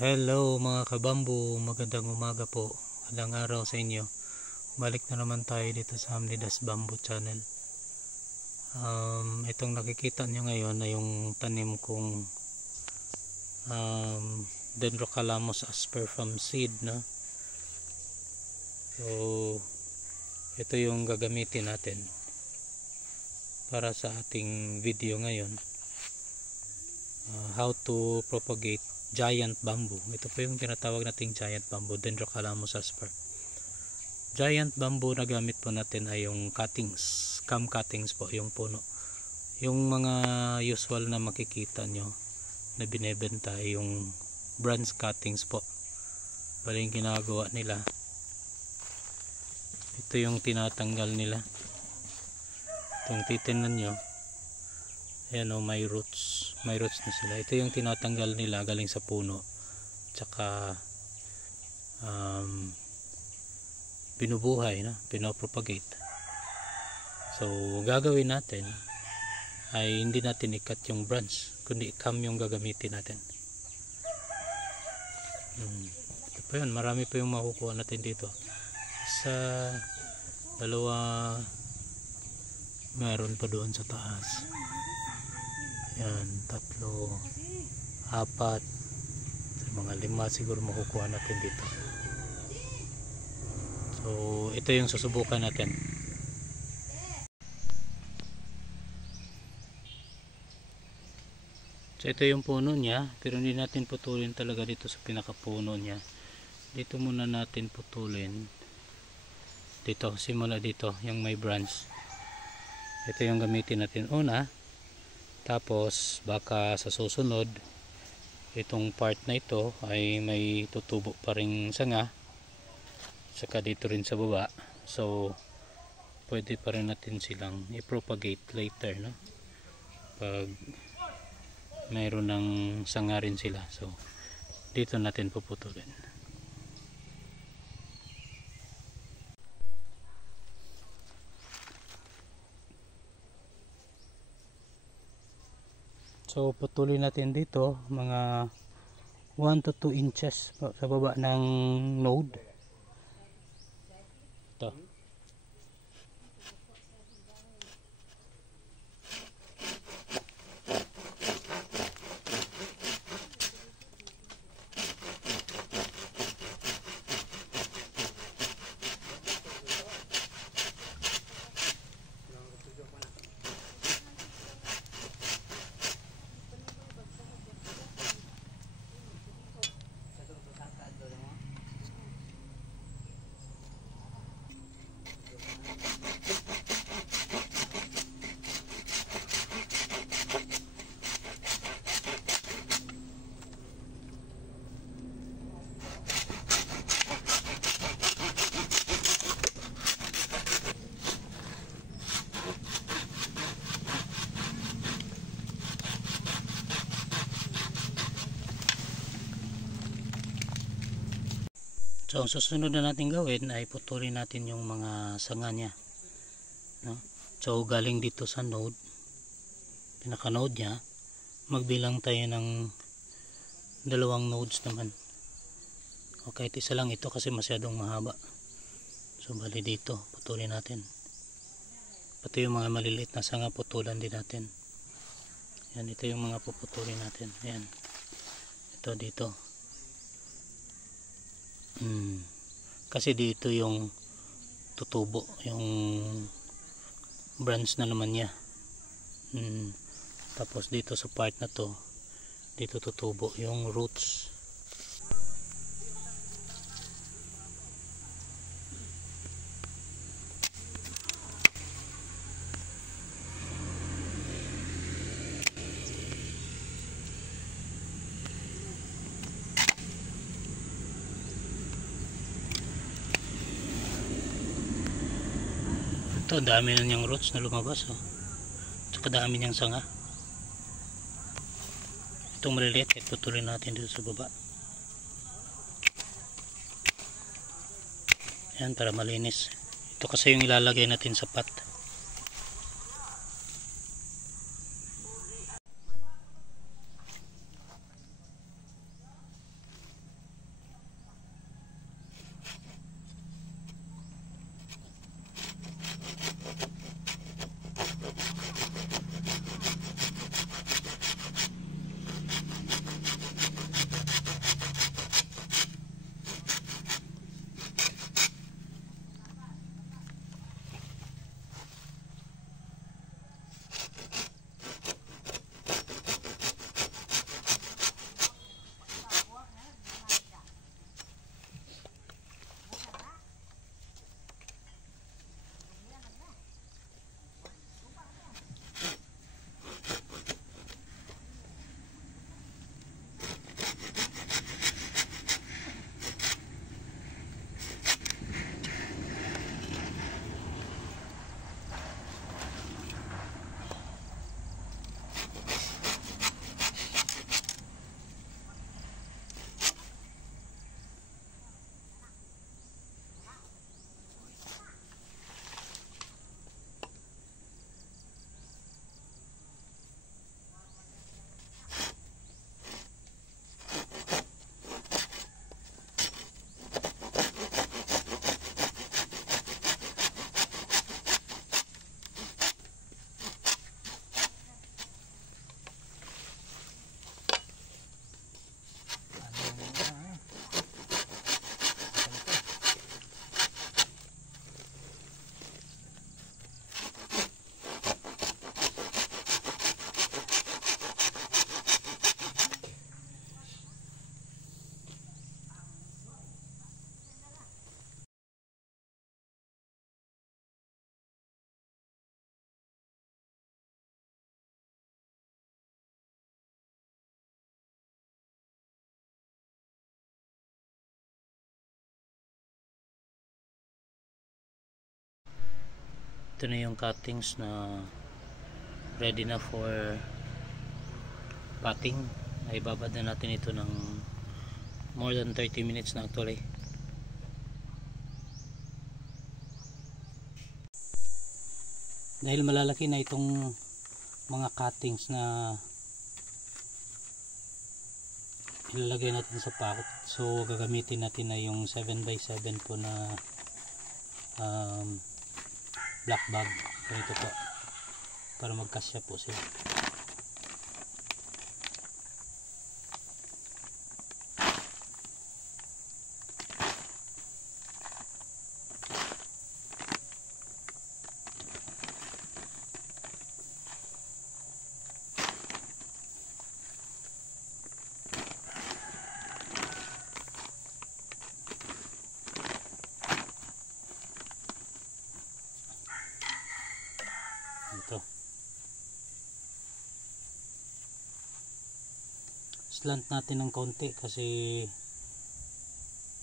Hello mga kabambu, magandang umaga po, magandang araw sa inyo. Balik na naman tayo dito sa Hamnidas Bamboo Channel. Itong nakikita nyo ngayon na yung tanim kong Dendrocalamus asperfam seed, no? So ito yung gagamitin natin para sa ating video ngayon. How to propagate giant bamboo. Ito po yung tinatawag nating giant bamboo, Dendrocalamus asper. Giant bamboo na gamit po natin ay yung cuttings, cam cuttings po, yung puno. Yung mga usual na makikita nyo na binebenta ay yung branch cuttings po. Bali yung ginagawa nila, ito yung tinatanggal nila. Itong titinan nyo, ayan o, may roots na sila. Ito yung tinatanggal nila galing sa puno, tsaka binubuhay na, pinopropagate. So gagawin natin ay hindi natin ikat yung branch, kundi cam yung gagamitin natin. Ito pa yun, marami pa yung makukuha natin dito. Isa, dalawa, meron pa doon sa taas. Yan, 3, 4, mga 5 siguro makukuha natin dito. So ito yung susubukan natin. So ito yung puno niya, pero hindi natin putulin talaga dito sa pinakapuno niya. Dito muna natin putulin. Dito, simula dito, yung may branch. Ito yung gamitin natin una. Tapos baka sa susunod, itong part na ito ay may tutubo pa ring sanga, saka dito rin sa baba. So pwede pa rin natin silang i-propagate later, no? Pag mayroon ng sanga rin sila, so dito natin puputulin. So putulin natin dito mga 1 to 2 inches sa baba ng node. Ito. So ang susunod na natin gawin ay putulin natin yung mga sanga niya, no? So galing dito sa node, pinaka node niya, magbilang tayo ng 2 nodes naman. Okay, isa lang ito kasi masyadong mahaba. So bali dito putulin natin, pati yung mga maliliit na sanga putulan din natin. Yan, ito yung mga puputulin natin. Yan, ito dito. Kasi dito yung tutubo, yung branch na naman niya. Tapos dito sa part na to, dito tutubo yung roots. Ito, dami na niyang roots na lumabas, oh. Tsaka dami niyang sanga. Itong maliliit, putulin natin dito sa baba. Yan, para malinis. Ito kasi yung ilalagay natin sa pot. ito na yung cuttings na ready na for potting. Ay babad na natin ito ng more than 30 minutes na actually. Dahil malalaki na itong mga cuttings na ilalagay natin sa pot, so gagamitin natin na yung 7x7 po na black bag. Ganito po para magkasya po sila. Ito. Slant natin ng konti kasi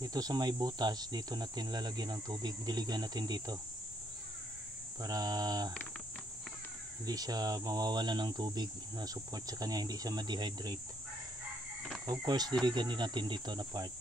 dito sa may butas, dito natin lalagyan ng tubig. Diligan natin dito para hindi siya mawawala ng tubig na support sa kanya, hindi siya ma-dehydrate. Of course, diligan din natin dito na part.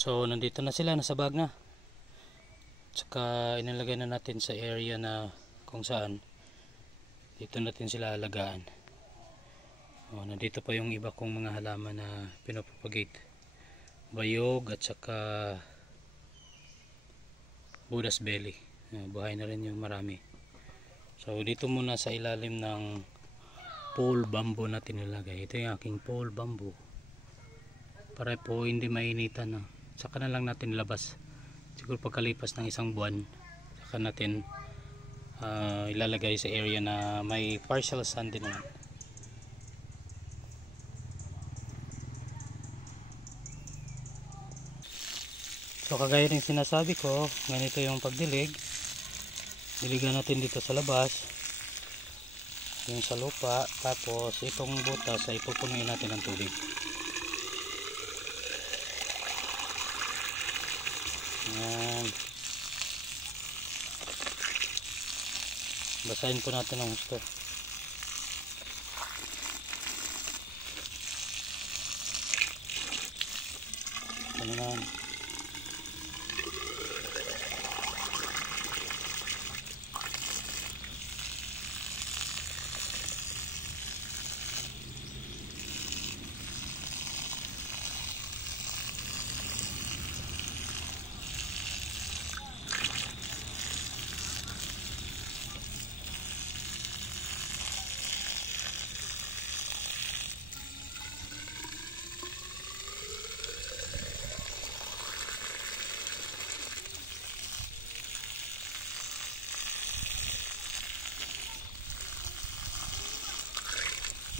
So nandito na sila, nasa bag na. Tsaka inilagay na natin sa area na kung saan dito natin sila alagaan. Nandito pa yung iba kong mga halaman na pinapropagate. Bayog at saka Buddha's belly. Buhay na rin yung marami. So dito muna sa ilalim ng pole bamboo natin nilagay. Ito yung aking pole bamboo. Para po hindi mainitan. Saka na lang natin labas. Siguro pagkalipas ng isang buwan, saka natin ilalagay sa area na may partial sun din naman. So kagaya rin sinasabi ko, ganito yung pagdilig. Diligan natin dito sa labas, yung sa lupa, tapos itong butas ay pupunuin natin ng tubig. Yan. Basahin po natin ng gusto. Ano na.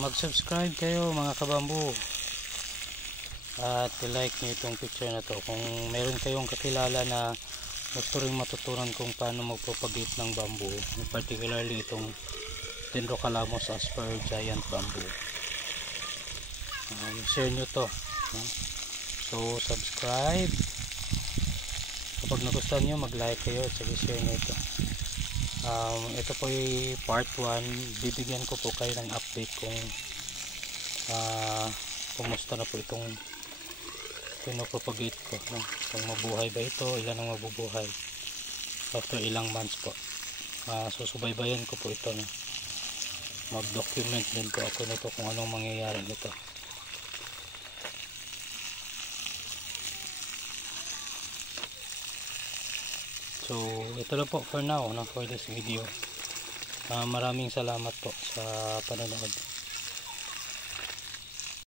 Mag-subscribe kayo mga kabambu at i-like nyo itong picture na to kung meron kayong kakilala na gusto rin matutunan kung paano magpropagate ng bamboo, particularly itong Dendrocalamus asper giant bamboo. Share nyo to, so subscribe, kapag nagustuhan nyo mag-like kayo at share nyo ito. Ito po ay part 1. Bibigyan ko po kayo ng update kung kumusta na po itong pinopropagate ko, no? Kung mabuhay ba ito, ilan ang mabubuhay after ilang months po. Susubaybayan ko po ito, no? Mag-document din po ako nito kung anong mangyayari nito. So ito lang po for now, no, for this video. Maraming salamat po sa panonood.